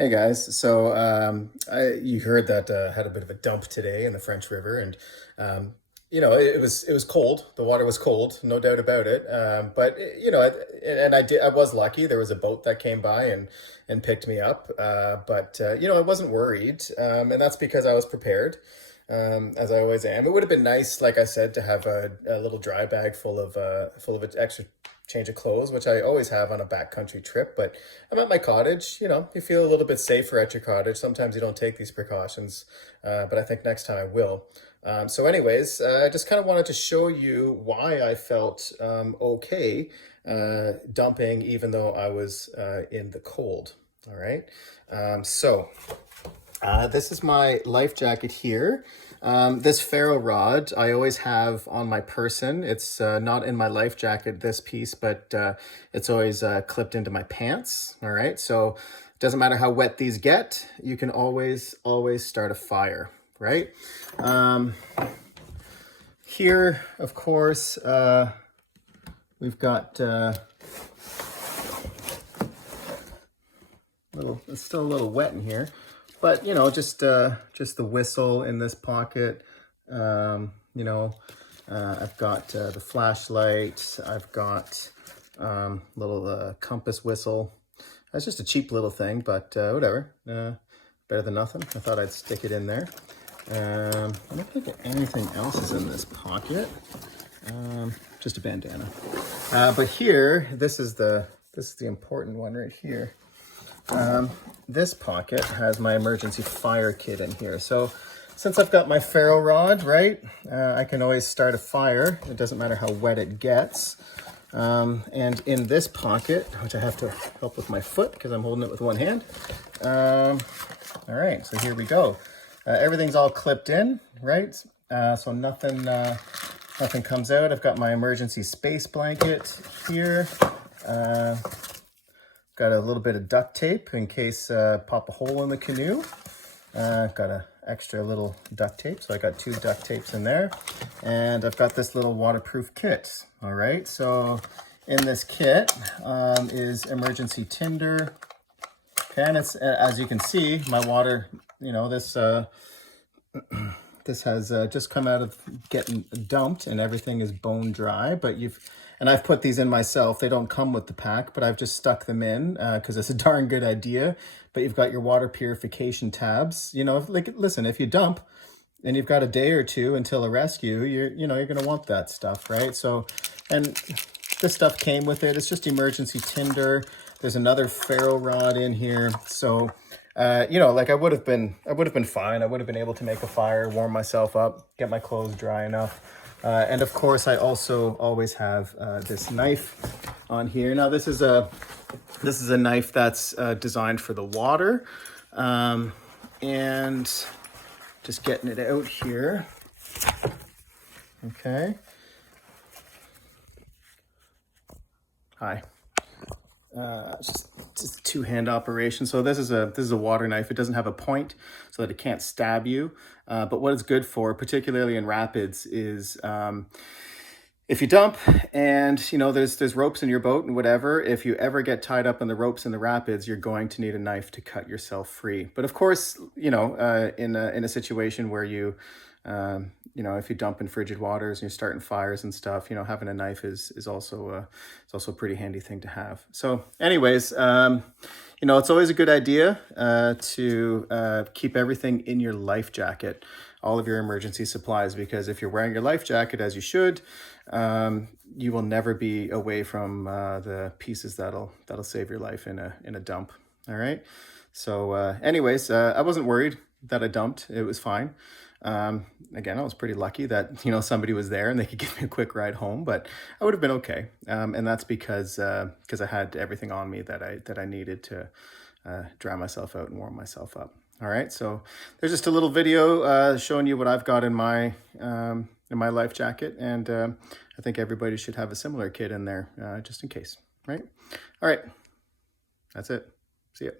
Hey guys, so you heard that I had a bit of a dump today in the French River, and it was cold. The water was cold, no doubt about it. But I was lucky. There was a boat that came by and picked me up. But I wasn't worried, and that's because I was prepared, as I always am. It would have been nice, like I said, to have a little dry bag full of an extra change of clothes, which I always have on a backcountry trip. But I'm at my cottage. You feel a little bit safer at your cottage. Sometimes you don't take these precautions, but I think next time I will. I just kind of wanted to show you why I felt okay dumping, even though I was in the cold. All right. This is my life jacket here. This ferro rod I always have on my person. It's not in my life jacket, this piece, but it's always clipped into my pants. All right, so it doesn't matter how wet these get, you can always start a fire, right? Here, of course, we've got it's still a little wet in here. But, just the whistle in this pocket. I've got the flashlight. I've got little compass whistle. That's just a cheap little thing, but whatever. Better than nothing. I thought I'd stick it in there. I don't think anything else is in this pocket. Just a bandana. But here, this is the important one right here. This pocket has my emergency fire kit in here. So since I've got my ferro rod, right, I can always start a fire. It doesn't matter how wet it gets. And in this pocket, which I have to help with my foot because I'm holding it with one hand. All right, so here we go. Everything's all clipped in, right? So nothing comes out. I've got my emergency space blanket here. Got a little bit of duct tape in case pop a hole in the canoe. Got an extra little duct tape, so I got 2 duct tapes in there. And I've got this little waterproof kit. All right, so in this kit is emergency tinder. Okay, and it's, as you can see, my water, this has just come out of getting dumped and everything is bone dry, but I've put these in myself. They don't come with the pack, but I've just stuck them in because it's a darn good idea. But you've got your water purification tabs. Listen, if you dump and you've got a day or two until a rescue, you're going to want that stuff, right? So, and this stuff came with it. It's just emergency tinder. There's another ferro rod in here. So, I would have been fine. I would have been able to make a fire, warm myself up, get my clothes dry enough. And of course, I also always have this knife on here. Now, this is a knife that's designed for the water, and just getting it out here. Okay. Hi. It's just a 2-hand operation. So this is a water knife. It doesn't have a point so that it can't stab you. But what it's good for, particularly in rapids, is if you dump and there's ropes in your boat and whatever. If you ever get tied up in the ropes in the rapids, you're going to need a knife to cut yourself free. But of course, in a situation where you if you dump in frigid waters and you're starting fires and stuff, having a knife is also a pretty handy thing to have. So anyways, it's always a good idea to keep everything in your life jacket, all of your emergency supplies, because if you're wearing your life jacket as you should, you will never be away from the pieces that'll save your life in a dump. All right. So I wasn't worried that I dumped. It was fine. Again, I was pretty lucky that, somebody was there and they could give me a quick ride home, but I would have been okay. And that's because I had everything on me that I needed to dry myself out and warm myself up. All right. So there's just a little video showing you what I've got in my life jacket. And I think everybody should have a similar kit in there just in case. Right. All right. That's it. See ya.